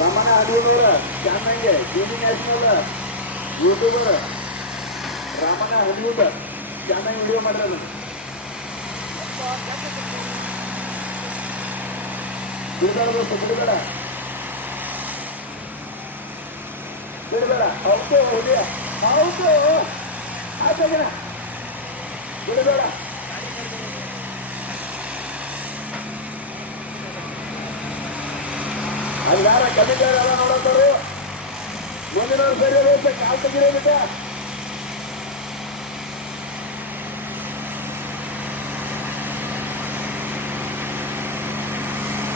Ramana Hadiyura ಚಾನಂಗೆ TV national, YouTuber Ramana Hadiyura ಚೆನ್ನಾಗಿ video ಮಾಡಿರೋದು ಬಿಡಬೇಡ ದೋಸ್ತ ಬಿಡಬೇಡ ಬಿಡಬೇಡ ಹೌದು ಹೌದು ಹೌದು ಆಚೆಗಿನ ಬಿಡಬೇಡ ಅದು ಯಾರ ಕಮಿಟಿಯವ್ರು ಎಲ್ಲ ನೋಡೋರು ಮುಂದಿನ ಸರಿ ಕಾಲು ತೆಗಿರೋದಕ್ಕೆ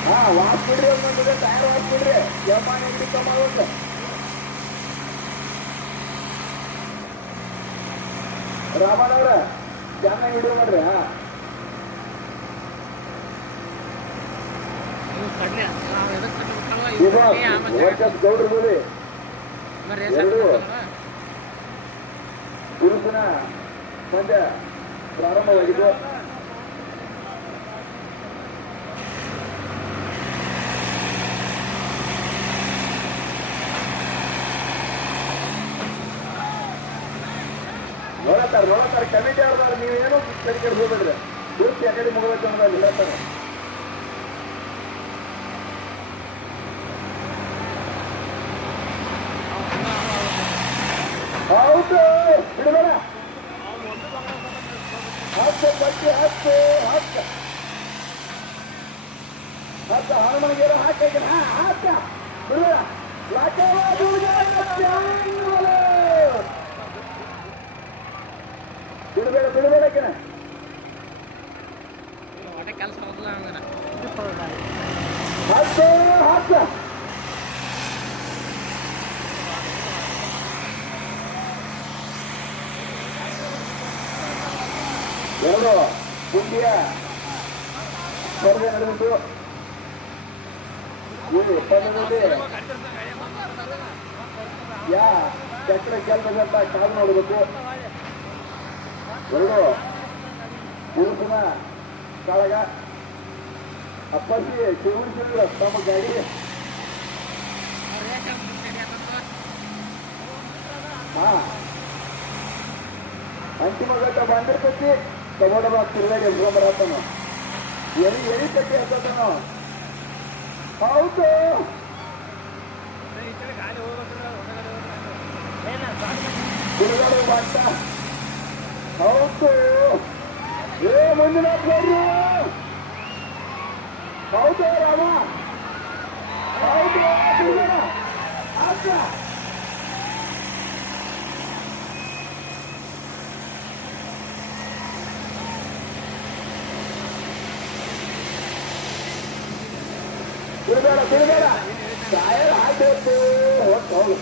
ಹಾ ವಾಸ್ ಬಿಡ್ರಿ ಅಂತಂದ್ರೆ ಟೈರ್ ವಾಸ್ ಬಿಡ್ರಿ ನಿಮ್ಗೆ ಕಮ್ಮ ಆಗುತ್ತೆ ರಾಮನವ್ರ ಚೆನ್ನಾಗಿ ವಿಡಿಯೋ ಮಾಡ್ರಿ ಹಾ. ಪುರುಷನ ಪಂದ್ಯ ಪ್ರಾರಂಭವಾಗಿದ್ದು. ನೋಡತ್ತಾರ ನೋಡತ್ತಾರ ಕಮಿಟಿ ಅವ್ರದಾರ ನೀವೇನೋ ಕೈ ಕೆಡಿಸ್ಕೋಬೇಡ್ರಿ ಪೂರ್ತಿ ಅಕಾಡೆಮಿ ಮುಗಬೇಕು ಅನ್ನೋದು ಹೇಳ್ತಾರೆ. ಹತ್ತು ಹನುಮನಿಗೇರು ಹಾಕಿ ಹಾ ಹಾಕ ಬಿಡಬೇಡ ಬಿಡಬೇಡ ಬಿಡಬೇಡ ಕೆನ ಕೆಲಸ ಹೋಗಲ್ಲ ಹಂಗನ ಹತ್ತು ಹತ್ತು ಎರಡು ಪುಂಡಿಯ ಸ್ಪರ್ಧೆ ನಡೆದಿದ್ದು ಇಲ್ಲಿ ಪದದಲ್ಲಿ ಯಾ ಚಕ್ರ ಕೆಲಸದಂತ ಕಾಲು ನೋಡಬೇಕು ಎರಡು ಪುರುಷನ ಕಾಳಗ ಅಪ್ಪಾಜಿ ಶಿವಣಿಸಿದ್ರು ತಮ್ಮ ಗಾಡಿ ಹಾ ಅಂತಿಮ ಘಟ್ಟ ಬಂದಿರ್ತೈತಿ ತಗೊಂಡ ತಿರುಗಾಡಿ ಎಲ್ಕೊಂಬರತ್ತಾನ ಎರಿ ಎರಿ ಕಟ್ಟಿ ಹತ್ತಾನ ಮುಂದಿನ ಬರ್ರಿ ಹೌದು ರಾಮ ಹೌದು ತಿರುಗಾಡ ತಿರುಗಾಡ ತಿರುಗಾಡ ಟೈರ್ ಹಾಕಬೇಕು ಹೊತ್ತು ಹೋಗು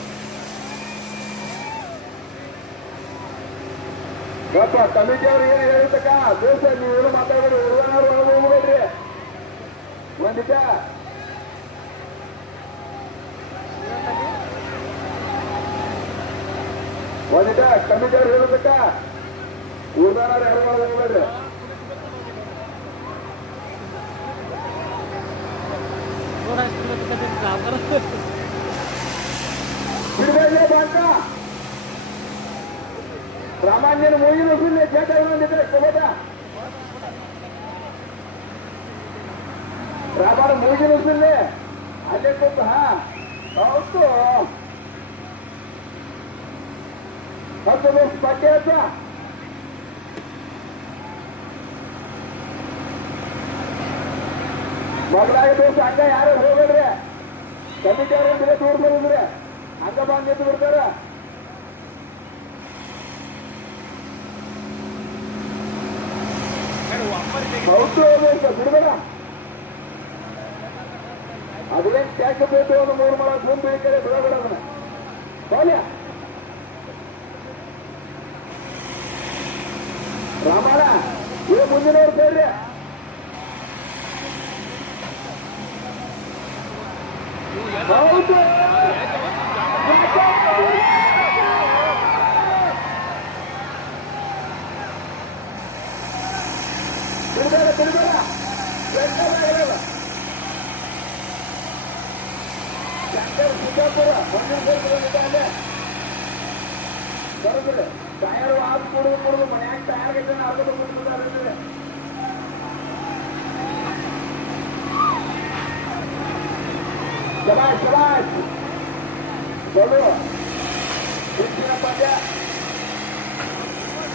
ಯಪ್ಪ ಕಮಿಟಿ ಅವ್ರು ಏನು ಹೇಳಿರ್ತಕ್ಕ ದೇಶ ನೀವೇನು ಮಾತಾಡ್ಬೇಡಿ ಹುಡುಗನವ್ರು ಒಳಗೆ ಹೋಗ್ಬೇಡ್ರಿ ಒಂದಿಟ ಒಂದಿಟ ಕಮಿಟಿ ಅವ್ರು ಹೇಳಿರ್ತಕ್ಕ ಹುಡುಗನವ್ರು ಯಾರು ಒಳಗೆ ಹೋಗ್ಬೇಡ್ರಿ थोड़ा तबियत खराब कर సామాన్యుని మూయి వస్తుంది చేత ఇక్కడ శుభత వ్యాపారం మూగి వస్తుంది అదే గొప్ప కావచ్చు పట్టు పట్టేస్తా ಮೊದಲಾಗ ದಿವಸ ಹಂಗ ಯಾರು ಹೋಗ್ಬೇಡ್ರಿ ಕಮಿಟಿ ಅವ್ರ ಬರೋದ್ರಿ ಹಂಗ ಬಂದ್ ನಿಂತು ಬಿಡ್ತಾರ. ಬಿಡ್ಬೇಡ. ಅದೇನ್ ಟ್ಯಾಕ್ ಬೇಕು ಒಂದು ಮೂರು ಮಾಡ ಬೇಕಾದ್ರೆ ಬಿಡಬೇಡ ಬಾಲ್ಯ. ರಾಮಾಯಣ ಇವ ಮುಂದಿನವ್ರು ಸೇರ್ರಿ ಹೌದು ಬಿಡ್ಬೇಡ ಬಿಡ್ಬೇಡ ಬೆಟ್ಟದಾಗಲ್ಲ ಶಂಕರ್ ಸಿದ್ದಾಪುರ ಮಂಜುಪುರ ಬರೋದಿಲ್ಲ ಟಯರ್ ಹಾಕಿ ಕೊಡುದು ಕೊಡುದು ಮನ್ಯಾಗ ಟಯರ್ ಗಟ್ಟೆ ಅರ್ಧ Давай, давай! Боло! Кучина пандя!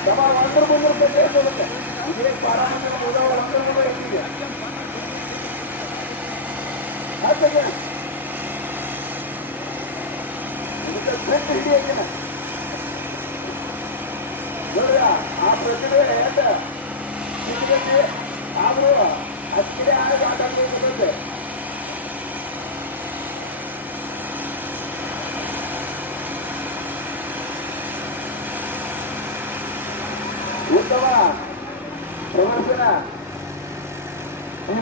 તમારો અંતર બંદર તો બે બોલે છે જે પારાને બોલાવો અંતર બંદર એક છે હા તો કે તો ફ્રેન્ડ છે કે ના જોયા આ પ્રતિબે એટલે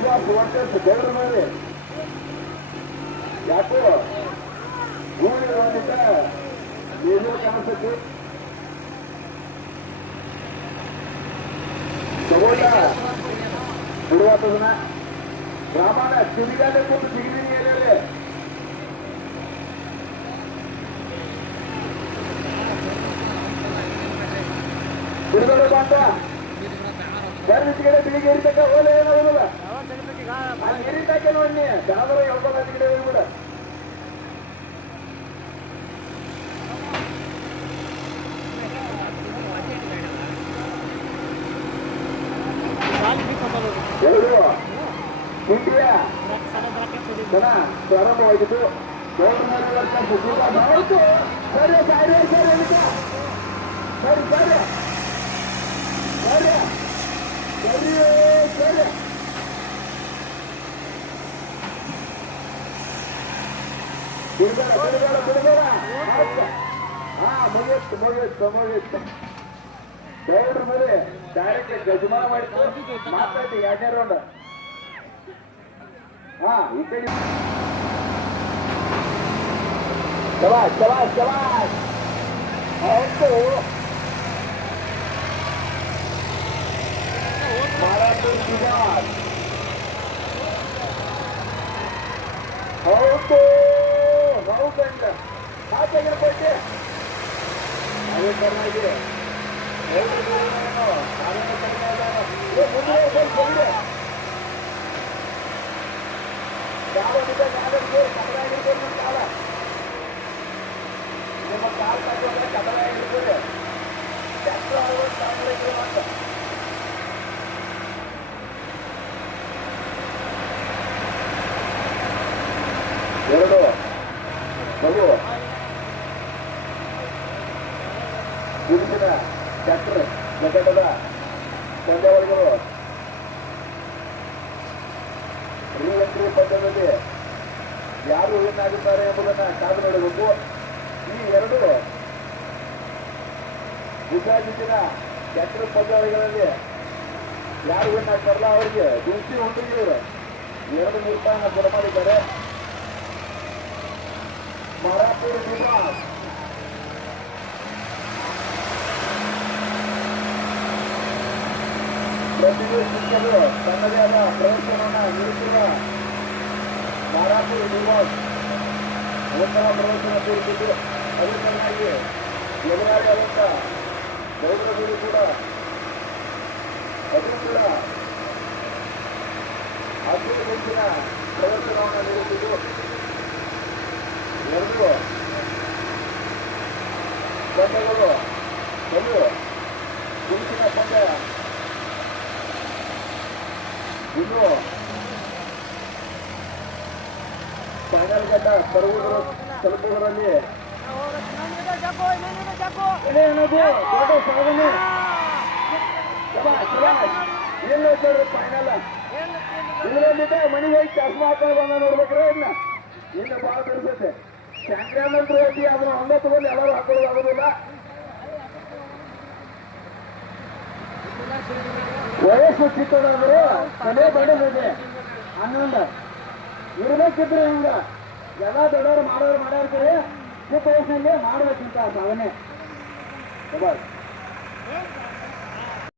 ಸುವರ್ಣ ದೇವರ ಮೇಲೆ ಯಾಕೋ ಊರಿನ ಒಂದಿದ್ದ ಏನೋ ಕಾಣಿಸುತ್ತೆ ತಗೊಂಡ ಕೊಟ್ಟು ಸಿಗಿದೀನಿ ಏನೇಳಿ ಬಿಡುಗಡೆ ಮಾತ ಸರ್ವಿಸ್ಗೆಡೆ ಇರಿತಕ್ಕೆ ನೋಡಿ ಯಾವ್ದಾರ ಹೇಳ್ಕೊಂಡು ಅದಕ್ಕೆ ಹೋಗ್ಬಿಡ ಎರಡು ಇಂಡಿಯಾ ಜನ ಪ್ರಾರಂಭವಾಗಿದ್ದು ಗೌರ್ಮೆಂಟ್ ವರ್ಷ ಸುದೀಪ ಹೌದು ಸರಿ ಸರಿ ಸರಿ ಅದಕ್ಕೆ ಸರಿ ಸರಿ ಸರಿ ಸರಿ ಸರಿ ಬಿಡ್ಬೇಡ ಬಿಡ್ಬೇಡ ಬಿಡ್ಬೇಡ ಆಯ್ತು. ಹಾ ಮುಗಿಯುತ್ತು ಮುಗಿಯುತ್ತು ಮುಗಿಯುತ್ತು ಗೌಡ್ರ ಮೇಲೆ ಡೈರೆಕ್ಟ್ ಗಜಮಾನ ಮಾಡಿತ್ತು ಮಾತಾಡಿ ಎರಡನೇ ರೌಂಡ್ ಹಾ ಈ ಕಡೆ ಶಬಾಷ್ ಶಬಾಷ್ ಶಬಾಷ್ ಹೌದು ಮಹಾರಾಷ್ಟ್ರ போயிட்டு மாத்தேங்கிற போயிட்டு அதே பரவாயில்ல கடலாயிருக்கு ರೀ ಎಂಟ್ರಿ ಪಂದ್ಯದಲ್ಲಿ ಯಾರು ಏನಾಗುತ್ತಾರೆ ಎಂಬುದನ್ನ ಕಾದು ನೋಡಬೇಕು. ಈ ಎರಡು ಗುಜರಾತಿನ ಚಕ್ರ ಪಂದ್ಯಾವಳಿಗಳಲ್ಲಿ ಯಾರು ಏನಾಗ್ತಾರಲ್ಲ ಅವರಿಗೆ ದುಡ್ಸಿ ಹೊಂದಿಗೆ ಎರಡು ನೂರು ರೂಪಾಯಿನ ಕೊಡ ಮಾಡಿದ್ದಾರೆ. ವಿಭಾಗ ಪ್ರತಿಭೆ ಶಿಕ್ಷಕರು ತನ್ನದೇ ಆದ ಪ್ರದರ್ಶನವನ್ನು ನೀಡುತ್ತಿರುವ ಮಾರಾಟೂರು ವಿಭಾಗ ಉತ್ತಮ ಪ್ರದರ್ಶನ ತೋರಿಸಿದ್ದು ಅದೇ ಚೆನ್ನಾಗಿ ಎದುರಾಳಿ ಆದಂತ ಕೂಡ ಅದನ್ನು ಕೂಡ ಅದ್ಭುತ ರೀತಿಯ ಪ್ರವಚನವನ್ನು ನೀಡುತ್ತಿದ್ದು, ಎರಡು ತಂಡಗಳು ಒಂದು ಗುಂಪಿನ ತಂಡ. ಇನ್ನು ಮಟ್ಟ ಬರುವುದರ ತಲುಪುವುದರಲ್ಲಿ ದೊಡ್ಡ ಸಾಧನೆ. ಏನ್ ಫೈನಲ್ ಇದರಲ್ಲಿದ್ದ ಮನೆಗೆ ಹೋಗಿ ಚಸ್ಮಾ ಹಾಕೊಂಡು ಬಂದ ನೋಡ್ಬೇಕ್ರೆ ಇನ್ನ ಇನ್ನು ಭಾಳ ಬಿಡಿಸುತ್ತೆ. ಸಂಕ್ರಾಂತಿ ಹೋಗಿ ಅದನ್ನ ಒಂದೇ ತಗೊಂಡು ಎಲ್ಲರೂ ಹಾಕೊಳ್ಳೋದು ಆಗೋದಿಲ್ಲ ವಯಸ್ಸು ಚಿಕ್ಕದಂದ್ರೆ ತಲೆ ಬಡದಿದೆ. ಹನ್ನೊಂದು. ಇರ್ಬೇಕಿದ್ರೆ ಹಿಂಗ? ಎಲ್ಲ ದೊಡ್ಡವರು ಮಾಡೋರು ಮಾಡಿರ್ತಾರೆ ಚಿಕ್ಕ ವಯಸ್ಸಿನಲ್ಲಿ ಮಾಡ್ಬೇಕಿಂತ ಸಾಧನೆ ಶಬಾಷ್.